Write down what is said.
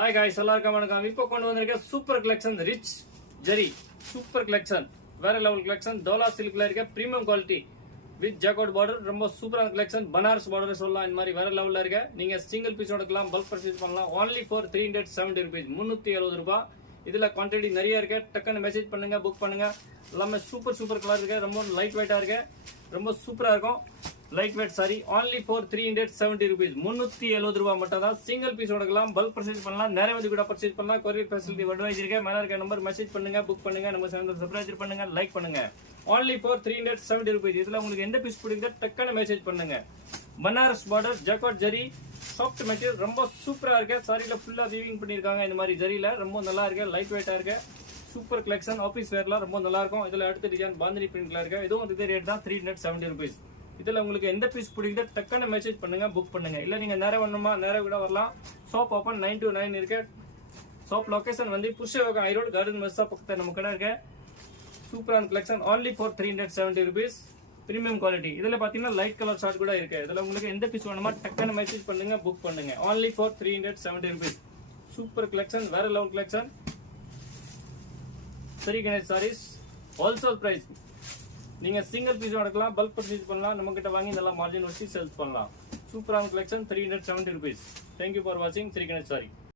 Hi guys, எல்லாருக்கும் வணக்கம். இப்போ கொண்டு வந்திருக்க சூப்பர் கலெக்ஷன் ரிச் ஜெரி சூப்பர் கலெக்ஷன் வேற லெவல் கலெக்ஷன் டோலா சில்க்ல இருக்க பிரீமியம் குவாலிட்டி வித் ஜாக்கோட் பார்டர் ரொம்ப சூப்பரான கலெக்ஷன் பனாரஸ் பார்டர் சொல்லலாம். இந்த மாதிரி வேற லெவல்ல இருக்க நீங்க சிங்கிள் பீஸ் எடுக்கலாம், பல்க் பர்ச்சேஸ் பண்ணலாம். only for 370 rupees 370 ரூபாய். இதுல குவான்டிட்டி நிறைய இருக்கு. டக்குன்னு மெசேஜ் பண்ணுங்க, புக் பண்ணுங்க. எல்லாமே சூப்பர் கலர் இருக்கு. ரொம்ப லைட் வெயிட்டா இருக்கு. ரொம்ப சூப்பரா இருக்கும். Light weight sorry only for 370 rupees 370 ரூபாய் மட்டும் தான். சிங்கிள் பீஸ் எடுக்கலாம், பல்க் பர்ச்சேஸ் பண்ணலாம், நேரா வந்து கூட பர்ச்சேஸ் பண்ணலாம். கொரியர் ஃபெசிலிட்டி அட்வைஸ் இருக்கு. மேல இருக்க நம்பர் மெசேஜ் பண்ணுங்க, புக் பண்ணுங்க. நம்ம சேனல் சப்ஸ்கிரைப் பண்ணுங்க, லைக் பண்ணுங்க. only for 370 rupees. இதுல உங்களுக்கு எந்த பீஸ் பிடிக்குதோ டக்குன்னு மெசேஜ் பண்ணுங்க. பனாரஸ் பார்டர் ஜாக்கோட் ஜெரி சாஃப்ட் மெட்டீரியல் ரொம்ப சூப்பரா இருக்கு. சாரில ஃபுல்லா வீவிங் பண்ணிருக்காங்க. இந்த மாதிரி ஜெரில ரொம்ப நல்லா இருக்கு. லைட் வெயிட்டா இருக்கு. சூப்பர் கலெக்ஷன் ஆபீஸ் வேர்ல ரொம்ப நல்லா இருக்கும். இதுல அடுத்த டிசைன் பாந்தினி பிரிண்ட்ல இருக்கு. இதுவும் இதே ரேட் தான் 370 rupees. இதுல உங்களுக்கு எந்த பீஸ் பிடிக்குதோ டக்குன்னு மெசேஜ் பண்ணுங்க, புக் பண்ணுங்க. இல்ல நீங்க நேரா வரணுமா நேரா கூட வரலாம். ஷாப் ஓபன் 9 to 9 இருக்கு. ஷாப் லொகேஷன் வந்து புஷ்யவாக்கம் ஐரோட் கார்டன் மெஸ்ஸா பக்கத்துல நம்ம கடை இருக்கு. சூப்பரான collection only for 370 rupees premium quality. இதுல பாத்தீங்கன்னா லைட் கலர் ஷார்ட் கூட இருக்கு. இதுல உங்களுக்கு எந்த பீஸ் வேணுமா டக்குன்னு மெசேஜ் பண்ணுங்க, புக் பண்ணுங்க. only for 370 rupees super collection வேற லெவல் கலெக்ஷன். சரி கணேஷ் சாரீஸ் ஹோல்சேல் பிரைஸ். நீங்க சிங்கிள் பீஸ் எடுக்கலாம், பல்க் பர்ச்சேஸ் பண்ணலாம். நம்ம கிட்ட வாங்கி நல்லா மார்ஜின் வச்சு சேல்ஸ் பண்ணலாம். சூப்பரான collection 370 rupees. Thank you for watching. சரி கணேஷ் சாரி.